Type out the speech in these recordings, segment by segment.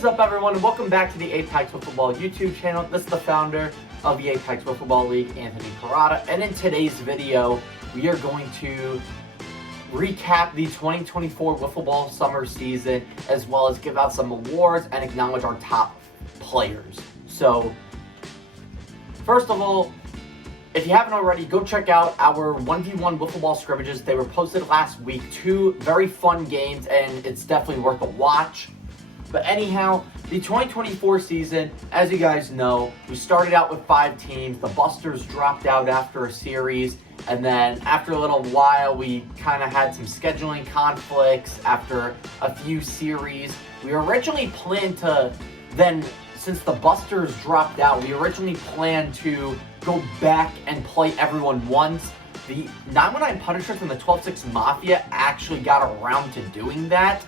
What is up, everyone, and welcome back to the Apex Wiffle Ball YouTube channel. This is the founder of the Apex Wiffle Ball League, Anthony Parada, and in today's video, we are going to recap the 2024 Wiffle Ball summer season, as well as give out some awards and acknowledge our top players. So, first of all, if you haven't already, go check out our 1v1 Wiffle Ball scrimmages. They were posted last week. 2 very fun games, and it's definitely worth a watch. But anyhow, the 2024 season, as you guys know, we started out with 5 teams. The Busters dropped out after a series, and then after a little while, we kind of had some scheduling conflicts after a few series. We originally planned to then, since the Busters dropped out, we originally planned to go back and play everyone once. The 919 Punishers and the 12-6 Mafia actually got around to doing that.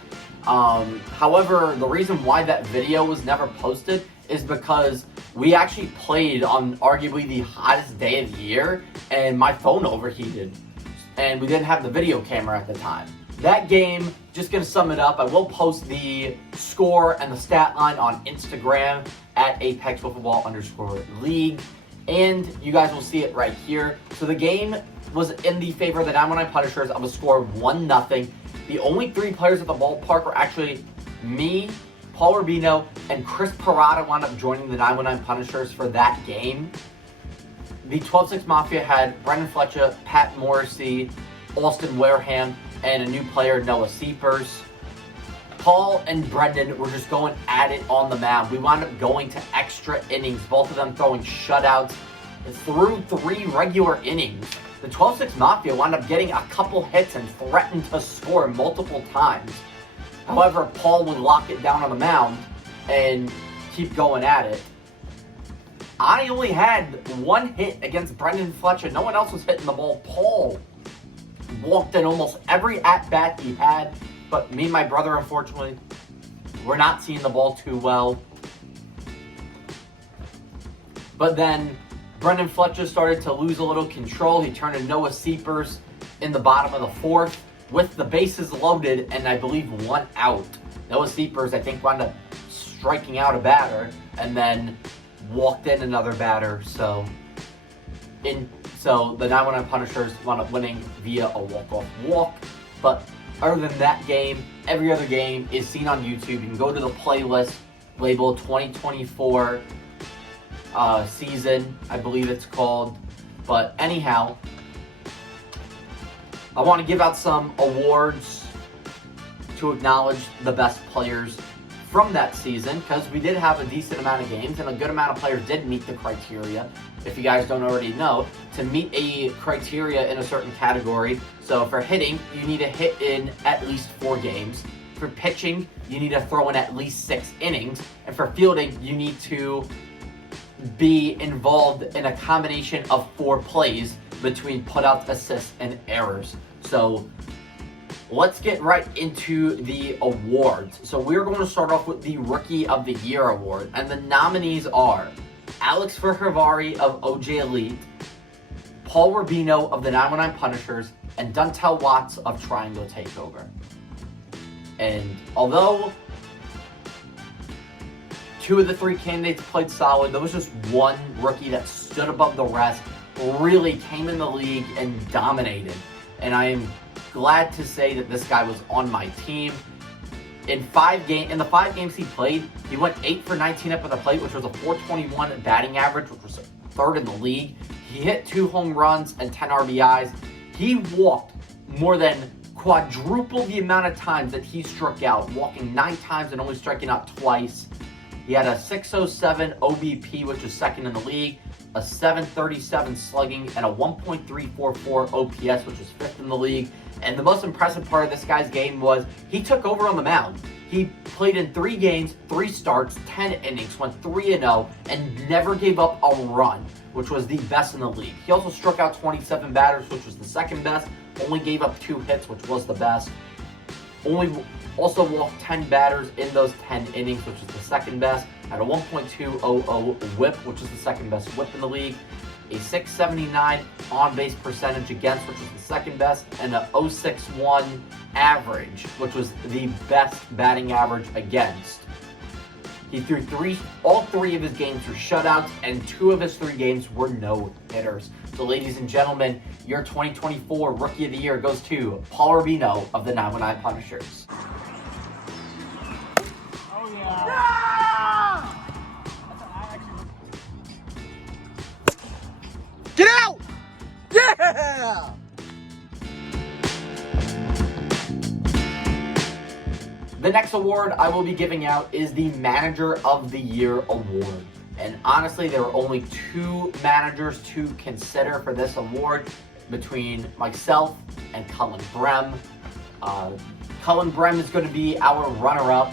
However, the reason why that video was never posted is because we actually played on arguably the hottest day of the year, and my phone overheated, and we didn't have the video camera at the time. That game, just going to sum it up, I will post the score and the stat line on Instagram at Apex Wiffle Ball _league, and you guys will see it right here. So the game was in the favor of the 919 Punishers of a score of 1-0. The only 3 players at the ballpark were actually me, Paul Rubino, and Chris Parada wound up joining the 919 Punishers for that game. The 12-6 Mafia had Brendan Fletcher, Pat Morrissey, Austin Wareham, and a new player, Noah Seepers. Paul and Brendan were just going at it on the mound. We wound up going to extra innings, both of them throwing shutouts through 3 regular innings. The 12-6 Mafia wound up getting a couple hits and threatened to score multiple times. However, Paul would lock it down on the mound and keep going at it. I only had 1 hit against Brendan Fletcher. No one else was hitting the ball. Paul walked in almost every at-bat he had, but me and my brother, unfortunately, were not seeing the ball too well. But then Brendan Fletcher started to lose a little control. He turned to Noah Seepers in the bottom of the 4th with the bases loaded and I believe 1 out. Noah Seepers, I think, wound up striking out a batter and then walked in another batter. So the 919 Punishers wound up winning via a walk-off walk. But other than that game, every other game is seen on YouTube. You can go to the playlist labeled 2024 season, I believe it's called. But anyhow, I want to give out some awards to acknowledge the best players from that season, because we did have a decent amount of games and a good amount of players did meet the criteria. If you guys don't already know, to meet a criteria in a certain category, so for hitting, you need to hit in at least 4 games. For pitching, you need to throw in at least 6 innings. And for fielding, you need to be involved in a combination of 4 plays between putouts, assists, and errors. So let's get right into the awards. So we're going to start off with the Rookie of the Year award, and the nominees are Alex Verhavari of OJ Elite, Paul Rubino of the 919 Punishers, and Duntel Watts of Triangle Takeover. And although 2 of the 3 candidates played solid, there was just 1 rookie that stood above the rest, really came in the league and dominated. And I am glad to say that this guy was on my team. In the 5 games he played, he went 8 for 19 up at the plate, which was a .421 batting average, which was 3rd in the league. He hit 2 home runs and 10 RBIs. He walked more than quadruple the amount of times that he struck out, walking 9 times and only striking out twice. He had a .607 OBP, which is 2nd in the league, a .737 slugging, and a 1.344 OPS, which is 5th in the league. And the most impressive part of this guy's game was he took over on the mound. He played in 3 games, 3 starts, 10 innings, went 3-0, and never gave up a run, which was the best in the league. He also struck out 27 batters, which was the 2nd best, only gave up 2 hits, which was the best. Also walked 10 batters in those 10 innings, which is the 2nd best. Had a 1.200 whip, which is the 2nd best whip in the league. A .679 on-base percentage against, which was the 2nd best. And a .061 average, which was the best batting average against. He threw all three of his games were shutouts, and 2 of his 3 games were no-hitters. So ladies and gentlemen, your 2024 Rookie of the Year goes to Paul Rubino of the 919 Punishers. Oh yeah! Get out! Yeah! The next award I will be giving out is the Manager of the Year award. And honestly, there are only 2 managers to consider for this award between myself and Cullen Brem. Cullen Brem is going to be our runner-up.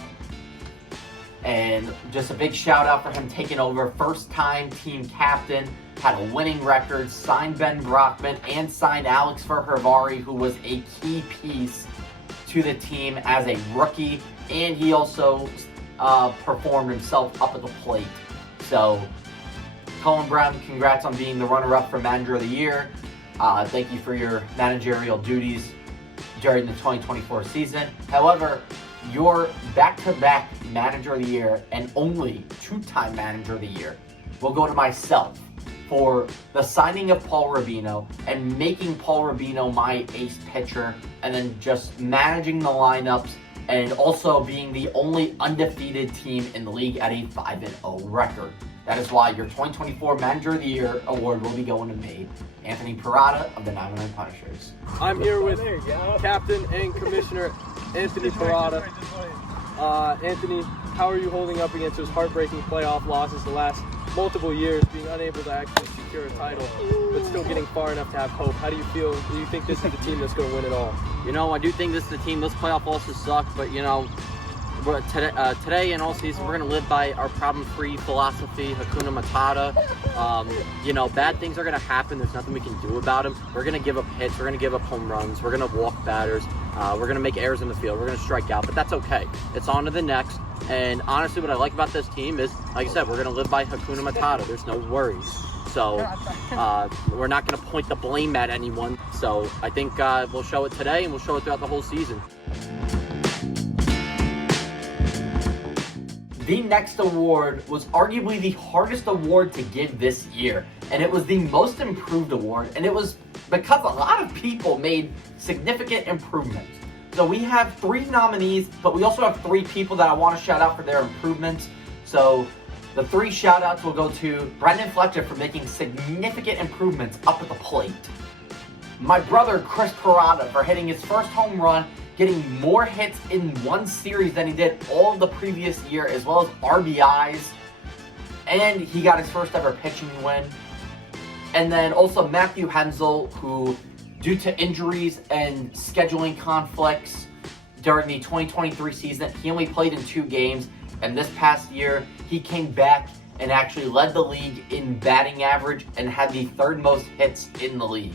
And just a big shout out for him taking over, first-time team captain, had a winning record, signed Ben Brockman, and signed Alex Ferhervari, who was a key piece to the team as a rookie, and he also performed himself up at the plate. So, Cullen Brem, congrats on being the runner-up for Manager of the Year. Thank you for your managerial duties during the 2024 season. However, your back-to-back Manager of the Year and only 2-time Manager of the Year will go to myself for the signing of Paul Rubino and making Paul Rubino my ace pitcher, and then just managing the lineups and also being the only undefeated team in the league at a 5-0 record. That is why your 2024 Manager of the Year award will be going to me, Anthony Parada of the 919 Punishers. I'm here with Captain and Commissioner Anthony Parada. Anthony, how are you holding up against those heartbreaking playoff losses the last multiple years, being unable to actually secure a title, but still getting far enough to have hope? How do you feel? Do you think this is the team that's going to win it all? You know, I do think this is the team. Those playoff losses suck, but you know, today and all season, we're going to live by our problem-free philosophy, Hakuna Matata. You know, bad things are going to happen. There's nothing we can do about them. We're going to give up hits. We're going to give up home runs. We're going to walk batters. We're going to make errors in the field. We're going to strike out, but that's okay. It's on to the next. And honestly, what I like about this team is, like I said, we're going to live by Hakuna Matata. There's no worries. So we're not going to point the blame at anyone. So I think we'll show it today, and we'll show it throughout the whole season. The next award was arguably the hardest award to give this year, and it was the Most Improved award, and it was because a lot of people made significant improvements. So we have 3 nominees, but we also have 3 people that I want to shout out for their improvements. So the 3 shout outs will go to Brendan Fletcher for making significant improvements up at the plate. My brother Chris Parada for hitting his first home run, getting more hits in one series than he did all of the previous year, as well as RBIs. And he got his first ever pitching win. And then also Matthew Hensel, who, due to injuries and scheduling conflicts during the 2023 season, he only played in 2 games. And this past year, he came back and actually led the league in batting average and had the 3rd most hits in the league.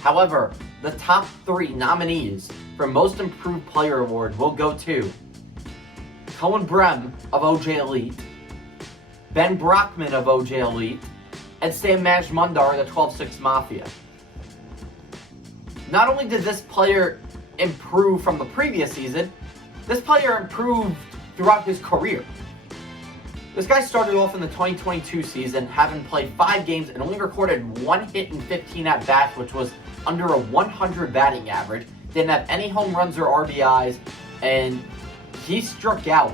However, the top 3 nominees for Most Improved Player Award will go to Cullen Brem of OJ Elite, Ben Brockman of OJ Elite, and Sam Majmundar of the 12-6 Mafia. Not only did this player improve from the previous season, this player improved throughout his career. This guy started off in the 2022 season having played 5 games and only recorded 1 hit and 15 at-bats, which was under a 100 batting average. Didn't have any home runs or RBIs, and he struck out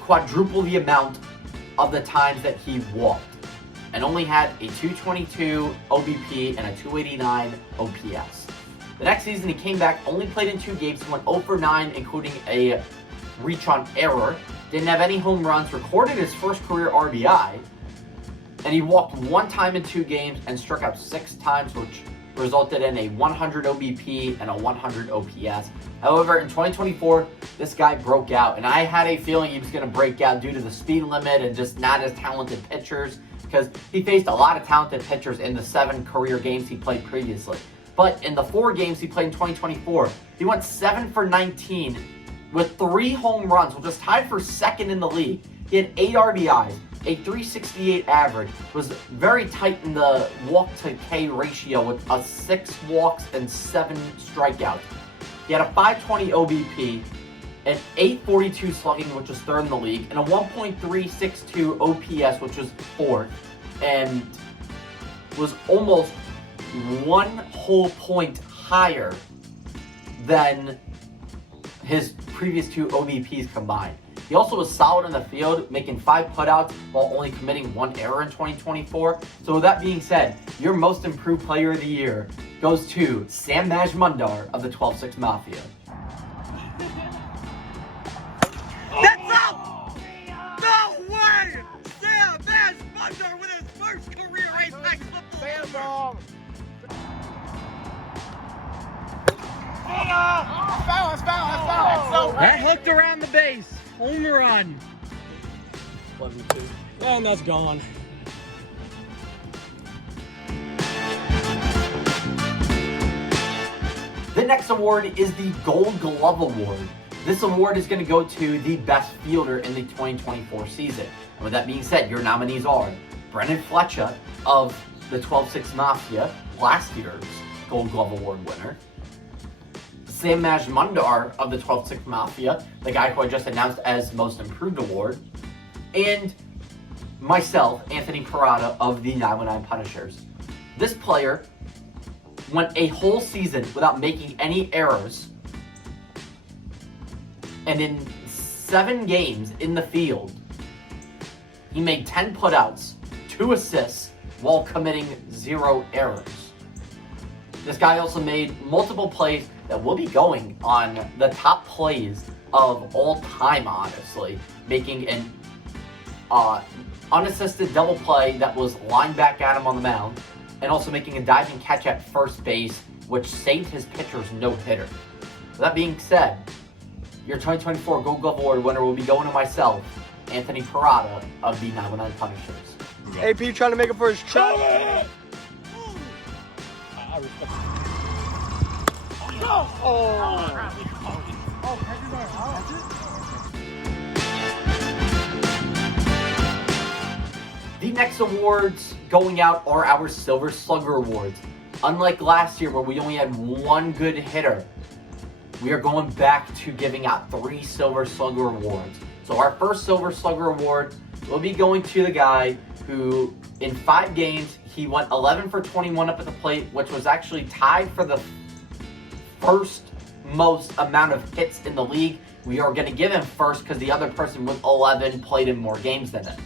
quadruple the amount of the times that he walked, and only had a 222 OBP and a 289 OPS. The next season he came back, only played in 2 games, went 0 for 9, including a reach on error. Didn't have any home runs, recorded his first career RBI, and he walked 1 time in 2 games and struck out 6 times, which resulted in a 100 OBP and a 100 OPS. However, in 2024, this guy broke out, and I had a feeling he was going to break out due to the speed limit and just not as talented pitchers, because he faced a lot of talented pitchers in the 7 career games he played previously. But in the 4 games he played in 2024, he went 7 for 19 with 3 home runs, which was tied for 2nd in the league. He had 8 RBIs, a 368 average, was very tight in the walk-to-K ratio with a 6 walks and 7 strikeouts. He had a 520 OBP, an 842 slugging, which was third in the league, and a 1.362 OPS, which was fourth, and was almost 1 whole point higher than his previous 2 OBPs combined. He also was solid in the field, making 5 putouts while only committing 1 error in 2024. So with that being said, your most improved player of the year goes to Sam Majmundar of the 12-6 Mafia. That's up! No way! Sam Majmundar with his first career Apex Wiffle Ball. That's foul. That hooked around the base. Home run. 11-2. And that's gone. The next award is the Gold Glove Award. This award is going to go to the best fielder in the 2024 season. And with that being said, your nominees are Brennan Fletcher of the 12-6 Mafia, last year's Gold Glove Award winner, Sam Majmundar of the 12-6 Mafia, the guy who I just announced as Most Improved Award, and myself, Anthony Parada of the 919 Punishers. This player went a whole season without making any errors, and in 7 games in the field, he made 10 putouts, 2 assists, while committing 0 errors. This guy also made multiple plays that will be going on the top plays of all time, honestly, making an unassisted double play that was lined back at him on the mound, and also making a diving catch at first base, which saved his pitcher's no-hitter. With that being said, your 2024 Gold Glove Award winner will be going to myself, Anthony Parada of the 919 Punishers. AP trying to make it for his shot. The next awards going out are our Silver Slugger Awards. Unlike last year where we only had 1 good hitter, we are going back to giving out 3 Silver Slugger Awards. So our first Silver Slugger Award will be going to the guy who, in 5 games, he went 11 for 21 up at the plate, which was actually tied for the first most amount of hits in the league. We are going to give him first because the other person with 11 played in more games than him.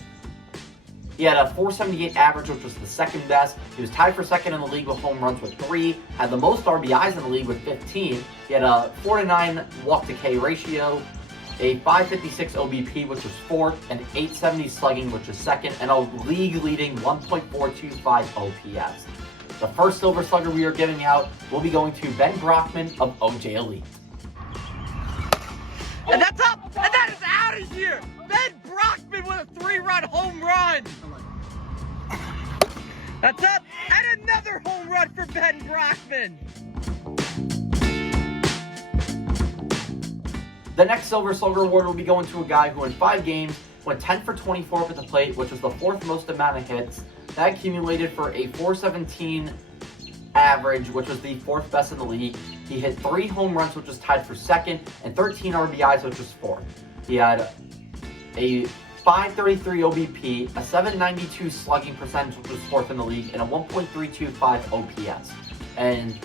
He had a 478 average, which was the second best. He was tied for second in the league with home runs with 3, had the most RBIs in the league with 15. He had a 4-to-9 walk-to-K ratio, a 556 OBP, which was 4th, and 870 slugging, which was 2nd, and a league-leading 1.425 OPS. The first Silver Slugger we are giving out will be going to Ben Brockman of OJ Elite. And that's up! And that is out of here! Ben Brockman with a 3-run home run! That's up! And another home run for Ben Brockman! The next Silver Slugger Award will be going to a guy who in 5 games went 10 for 24 up at the plate, which was the 4th most amount of hits. That accumulated for a 417 average, which was the 4th best in the league. He hit 3 home runs, which was tied for 2nd, and 13 RBIs, which was 4th. He had a 533 OBP, a 792 slugging percentage, which was 4th in the league, and a 1.325 OPS. And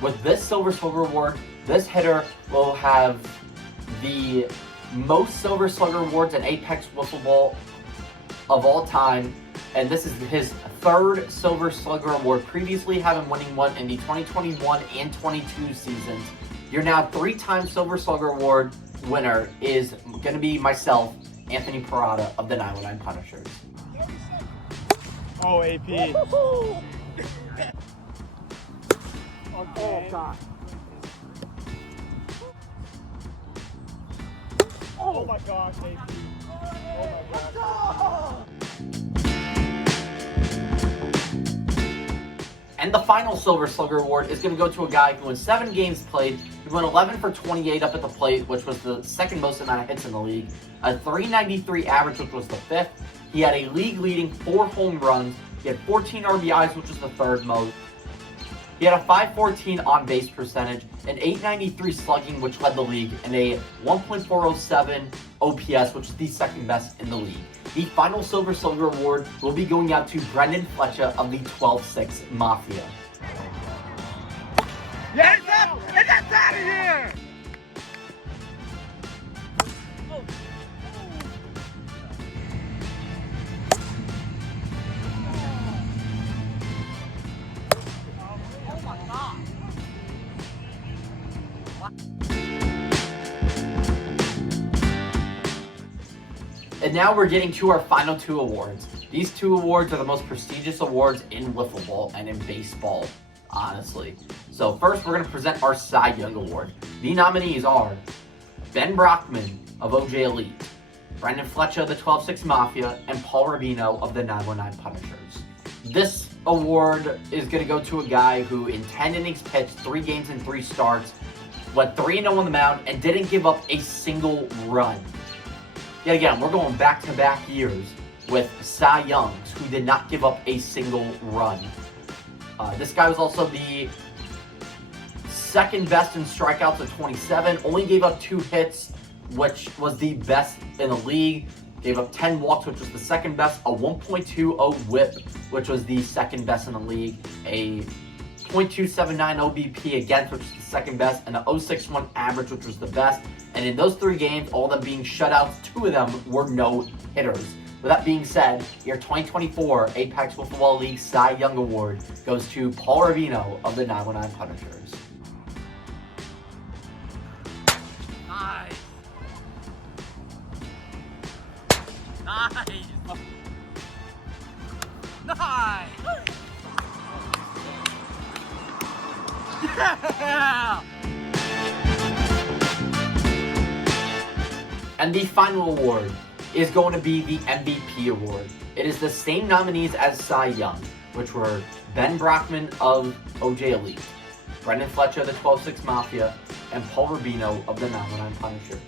with this Silver Slugger Award, this hitter will have the most Silver Slugger Awards in Apex Wiffle Ball of all time, and this is his 3rd Silver Slugger Award, previously having winning one in the 2021 and 22 seasons. Your now 3-time Silver Slugger Award winner is going to be myself, Anthony Parada of the 919 Punishers. Oh, AP. Oh, God. Oh my gosh, AP. Oh my gosh. And the final Silver Slugger Award is going to go to a guy who in 7 games played, he went 11 for 28 up at the plate, which was the 2nd most amount of hits in the league, a 393 average, which was the 5th. He had a league-leading 4 home runs. He had 14 RBIs, which was the 3rd most. He had a 514 on base percentage, an 893 slugging, which led the league, and a 1.407 OPS, which is the second best in the league. The final Silver Slugger award will be going out to Brendan Fletcher of the 12-6 Mafia. Yeah, it's up, and that's out of here! And now we're getting to our final two awards. These two awards are the most prestigious awards in wiffle ball and in baseball, honestly. So first, we're going to present our Cy Young Award. The nominees are Ben Brockman of OJ Elite, Brendan Fletcher of the 12-6 Mafia, and Paul Rubino of the 919 Punishers. This award is going to go to a guy who in 10 innings pitched, 3 games and 3 starts, went 3-0 on the mound, and didn't give up a single run. Yet again, we're going back-to-back years with Cy Youngs, who did not give up a single run. This guy was also the second best in strikeouts at 27, only gave up 2 hits, which was the best in the league. Gave up 10 walks, which was the second best, a 1.20 whip, which was the second best in the league, a .279 OBP against, which was the second best, and an 0.61 average, which was the best. And in those 3 games, all of them being shutouts, 2 of them were no-hitters. With that being said, your 2024 Apex Wiffle Ball League Cy Young Award goes to Paul Rubino of the 919 Punishers. Nice. Nice. Nice. Yeah. And the final award is going to be the MVP award. It is the same nominees as Cy Young, which were Ben Brockman of OJ Elite, Brendan Fletcher of the 12-6 Mafia, and Paul Rubino of the 919 Punishers.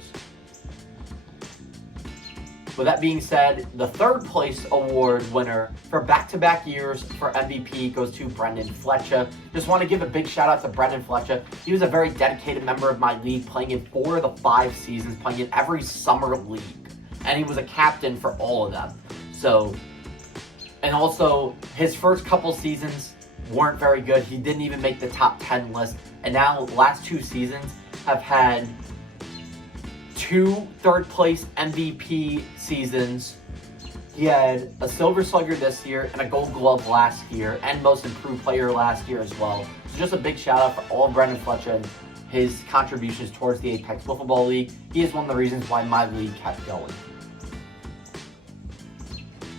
With that being said, the third place award winner for back-to-back years for MVP goes to Brendan Fletcher. Just want to give a big shout out to Brendan Fletcher. He was a very dedicated member of my league, playing in 4 of the 5 seasons, playing in every summer league. And he was a captain for all of them. So, and also his first couple seasons weren't very good. He didn't even make the top 10 list. And now the last 2 seasons have had 2 third-place MVP seasons. He had a Silver Slugger this year and a Gold Glove last year, and Most Improved Player last year as well. So just a big shout-out for all of Brendan Fletcher and his contributions towards the Apex Wiffle Ball League. He is one of the reasons why my league kept going.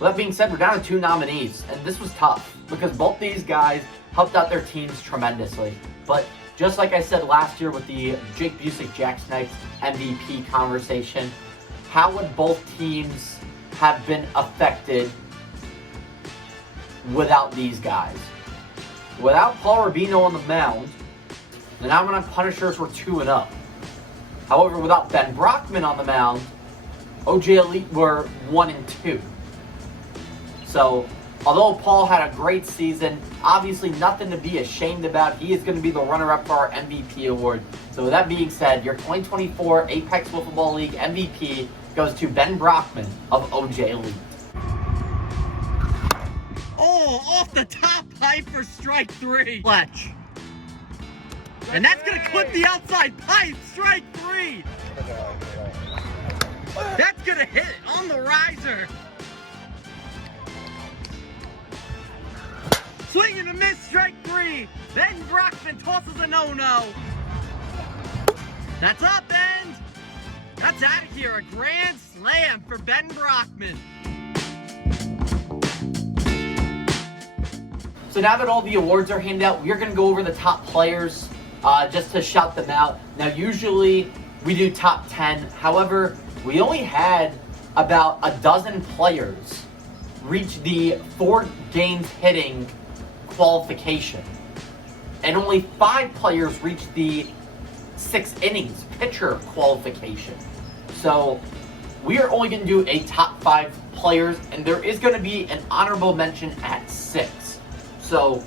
With that being said, we're down to 2 nominees, and this was tough because both these guys helped out their teams tremendously. But just like I said last year with the Jake Busick, Jack Snipes MVP conversation, how would both teams have been affected without these guys? Without Paul Rubino on the mound, the 919 Punishers were 2-0. However, without Ben Brockman on the mound, OJ Elite were 1-2. So, although Paul had a great season, obviously nothing to be ashamed about. He is going to be the runner-up for our MVP award. So with that being said, your 2024 Apex Wiffle Ball League MVP goes to Ben Brockman of OJ Elite. Oh, off the top pipe for strike 3. Fletch. And that's going to clip the outside pipe. Strike 3. That's going to hit on the riser. Swing and a miss, strike 3. Ben Brockman tosses a no-no. That's up, and that's out of here. A grand slam for Ben Brockman. So now that all the awards are handed out, we are going to go over the top players just to shout them out. Now, usually we do top 10. However, we only had about a dozen players reach the 4 games hitting qualification, and only 5 players reached the 6 innings pitcher qualification. So we are only going to do a top 5 players, and there is going to be an honorable mention at 6. So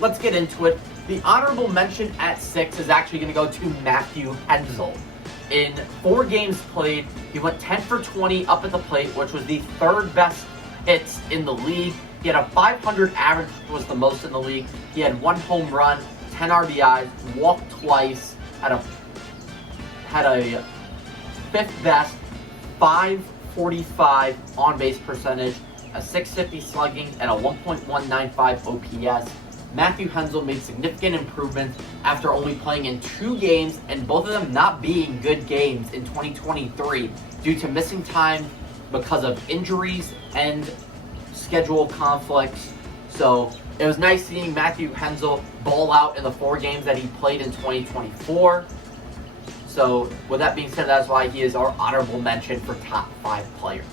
let's get into it. The honorable mention at 6 is actually going to go to Matthew Hensel. In 4 games played, he went 10 for 20 up at the plate, which was the 3rd best hits in the league. He had a 500 average, which was the most in the league. He had 1 home run, 10 RBIs, walked twice, had a 5th best 545 on base percentage, a 650 slugging, and a 1.195 OPS. Matthew Hensel made significant improvements after only playing in 2 games, and both of them not being good games in 2023 due to missing time because of injuries and schedule conflicts. So it was nice seeing Matthew Hensel ball out in the 4 games that he played in 2024. So with that being said, that's why he is our honorable mention for top 5 players.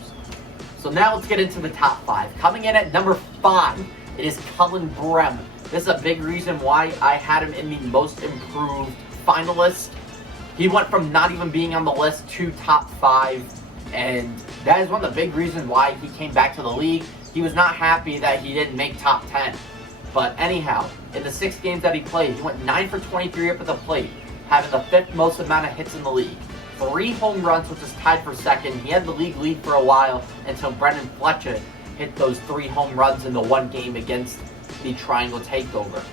So now let's get into the top 5. Coming in at number 5, it is Cullen Brem. This is a big reason why I had him in the most improved finalist. He went from not even being on the list to top 5, and that is one of the big reasons why he came back to the league. He was not happy that he didn't make top 10. But anyhow, in the 6 games that he played, he went 9 for 23 up at the plate, having the 5th most amount of hits in the league. 3 home runs, which is tied for 2nd. He had the league lead for a while until Brendan Fletcher hit those 3 home runs in the 1 game against the Triangle Takeover.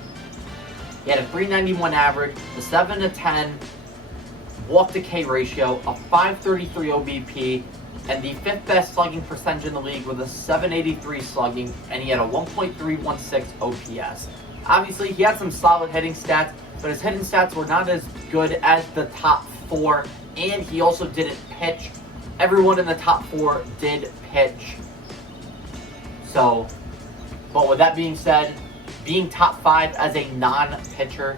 He had a 391 average, a 7-10 walk to K ratio, a 533 OBP, and the 5th best slugging percentage in the league with a 783 slugging, and he had a 1.316 OPS. Obviously, he had some solid hitting stats, but his hitting stats were not as good as the top 4, and he also didn't pitch. Everyone in the top 4 did pitch. So, but with that being said, being top 5 as a non-pitcher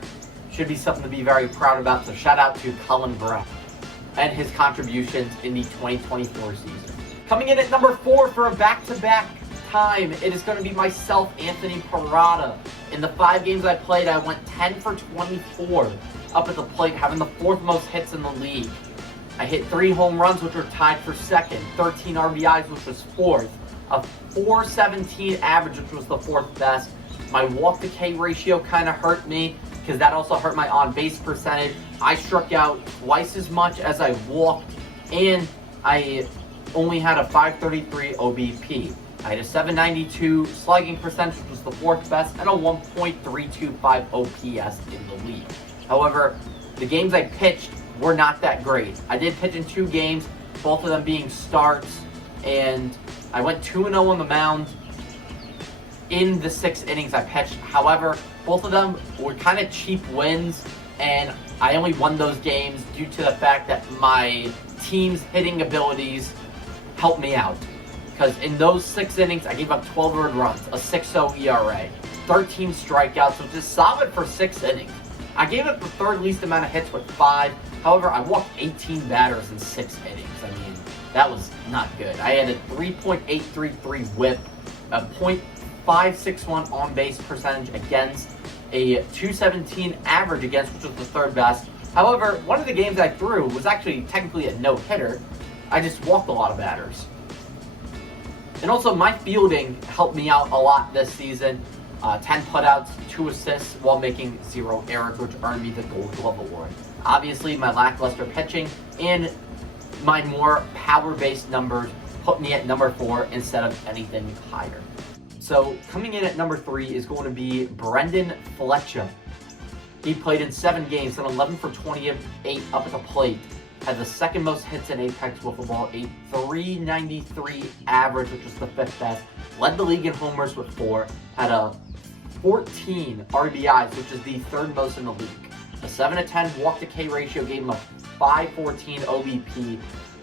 should be something to be very proud about. So shout out to Cullen Brem and his contributions in the 2024 season. Coming in at number 4 for a back-to-back time, it is going to be myself, Anthony Parada. In the 5 games I played, I went 10 for 24 up at the plate, having the 4th most hits in the league. I hit 3 home runs, which were tied for 2nd, 13 RBIs, which was 4th, a 417 average, which was the 4th best. My walk to K ratio kind of hurt me because that also hurt my on-base percentage. I struck out twice as much as I walked, and I only had a 533 OBP. I had a 792 slugging percentage, which was the 4th best, and a 1.325 OPS in the league. However, the games I pitched were not that great. I did pitch in 2 games, both of them being starts, and I went 2-0 on the mound in the 6 innings I pitched. However, both of them were kind of cheap wins, and I only won those games due to the fact that my team's hitting abilities helped me out. Because in those 6 innings, I gave up 12 earned runs, a 6.0 ERA, 13 strikeouts, which is solid for 6 innings. I gave up the 3rd least amount of hits with 5. However, I walked 18 batters in 6 innings. I mean, that was not good. I had a 3.833 whip, a .561 on-base percentage against, a 217 average against, which was the 3rd best. However, one of the games I threw was actually technically a no-hitter. I just walked a lot of batters. And also, my fielding helped me out a lot this season. 10 putouts, 2 assists, while making 0 errors, which earned me the Gold Glove Award. Obviously, my lackluster pitching and my more power-based numbers put me at number 4 instead of anything higher. So, coming in at number 3 is going to be Brendan Fletcher. He played in 7 games, and 11 for 28 up at the plate. Had the 2nd most hits in Apex Wiffle Ball, a 393 average, which was the 5th best. Led the league in homers with 4. Had a 14 RBIs, which is the 3rd most in the league. A 7-10 walk to K ratio gave him a 514 OBP.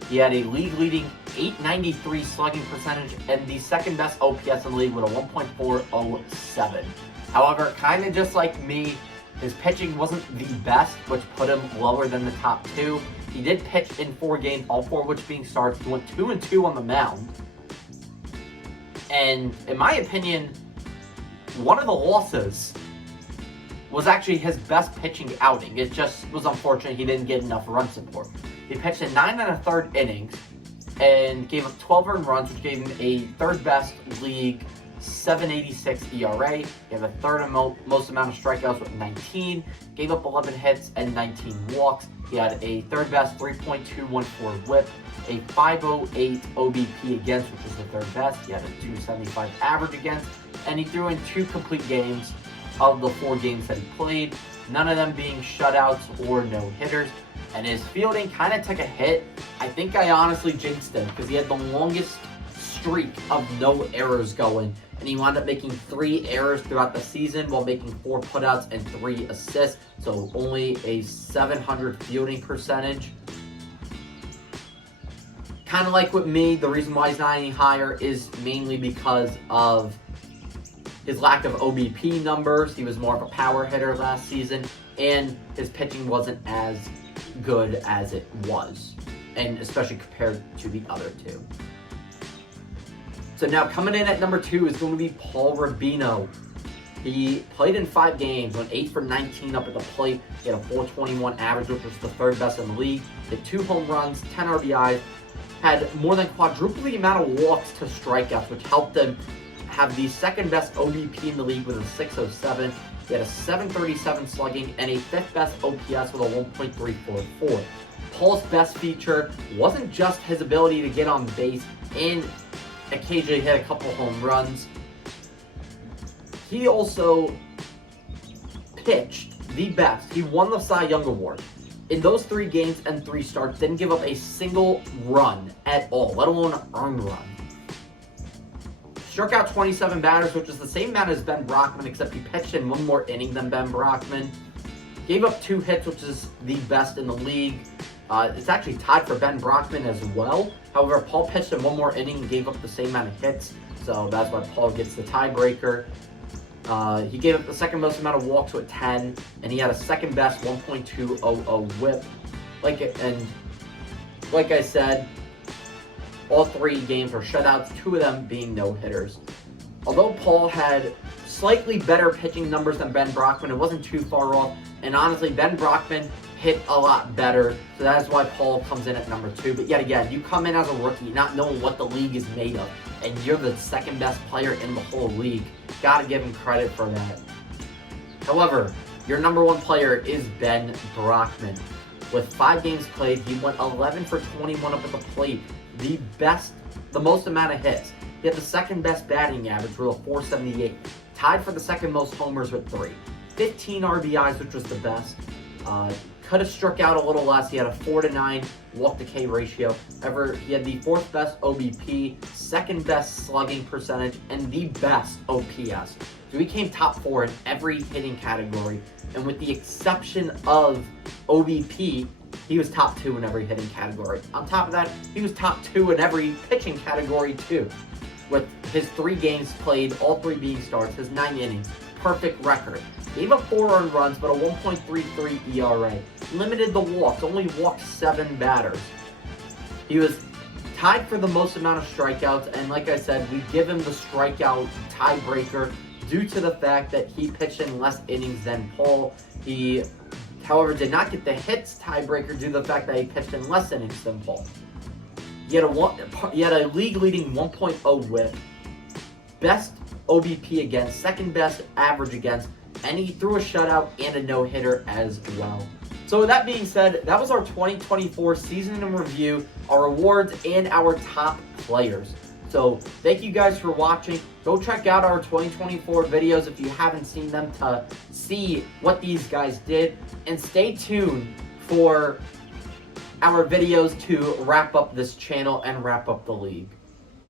He had a league-leading 893 slugging percentage and the 2nd best OPS in the league with a 1.407. However, kind of just like me, his pitching wasn't the best, which put him lower than the top 2. He did pitch in 4 games, all 4 of which being starts. He went 2-2 on the mound. And in my opinion, one of the losses was actually his best pitching outing. It just was unfortunate he didn't get enough run support. He pitched in 9 1/3 innings and gave up 12 earned runs, which gave him a 3rd best league 7.86 ERA. He had the third most amount of strikeouts with 19. Gave up 11 hits and 19 walks. He had a third best 3.214 WHIP, a 5.08 OBP against, which was the third best. He had a 2.75 average against, and he threw in 2 complete games of the 4 games that he played, none of them being shutouts or no-hitters. And his fielding kind of took a hit. I think I honestly jinxed him because he had the longest streak of no errors going, and he wound up making 3 errors throughout the season while making 4 putouts and 3 assists, so only a 700 fielding percentage. Kind of like with me, the reason why he's not any higher is mainly because of his lack of OBP numbers. He was more of a power hitter last season, and his pitching wasn't as good as it was, and especially compared to the other 2. So now coming in at number 2 is going to be Paul Rubino. He played in 5 games, went 8 for 19 up at the plate. He had a 4.21 average, which was the 3rd best in the league. Hit 2 home runs, 10 RBIs, had more than quadruple the amount of walks to strikeouts, which helped him have the 2nd best OBP in the league with a 6.07. He had a 7.37 slugging and a 5th best OPS with a 1.344. Paul's best feature wasn't just his ability to get on base and occasionally hit a couple home runs. He also pitched the best. He won the Cy Young Award. In those 3 games and 3 starts, didn't give up a single run at all, let alone an earned run. Struck out 27 batters, which is the same amount as Ben Brockman, except he pitched in 1 more inning than Ben Brockman. Gave up 2 hits, which is the best in the league. It's actually tied for Ben Brockman as well. However, Paul pitched in 1 more inning and gave up the same amount of hits, so that's why Paul gets the tiebreaker. He gave up the 2nd most amount of walks with 10, and he had a 2nd best 1.200 WHIP. Like I said, all 3 games were shutouts, 2 of them being no-hitters. Although Paul had slightly better pitching numbers than Ben Brockman, it wasn't too far off, and honestly, Ben Brockman hit a lot better, so that is why Paul comes in at number 2. But yet again, you come in as a rookie not knowing what the league is made of, and you're the 2nd best player in the whole league. Gotta give him credit for that. However, your number 1 player is Ben Brockman. With 5 games played, he went 11 for 21 up at the plate, the most amount of hits. He had the 2nd best batting average with a 4.78, tied for the 2nd most homers with 3. 15 RBIs, which was the best. Could have struck out a little less. He had a 4-to-9 walk-to-K ratio. However, he had the 4th best OBP, 2nd best slugging percentage, and the best OPS. So he came top 4 in every hitting category. And with the exception of OBP, he was top 2 in every hitting category. On top of that, he was top 2 in every pitching category too. With his 3 games played, all 3 being starts, his 9 innings. Perfect record. Gave up 4 earned runs, but a 1.33 ERA. Limited the walks, only walked 7 batters. He was tied for the most amount of strikeouts, and like I said, we give him the strikeout tiebreaker due to the fact that he pitched in less innings than Paul. He, however, did not get the hits tiebreaker due to the fact that he pitched in less innings than Paul. He had a league-leading 1.0 WHIP, best OBP against, 2nd best average against, and he threw a shutout and a no-hitter as well. So with that being said, that was our 2024 season in review, our awards, and our top players. So thank you guys for watching. Go check out our 2024 videos if you haven't seen them to see what these guys did. And stay tuned for our videos to wrap up this channel and wrap up the league.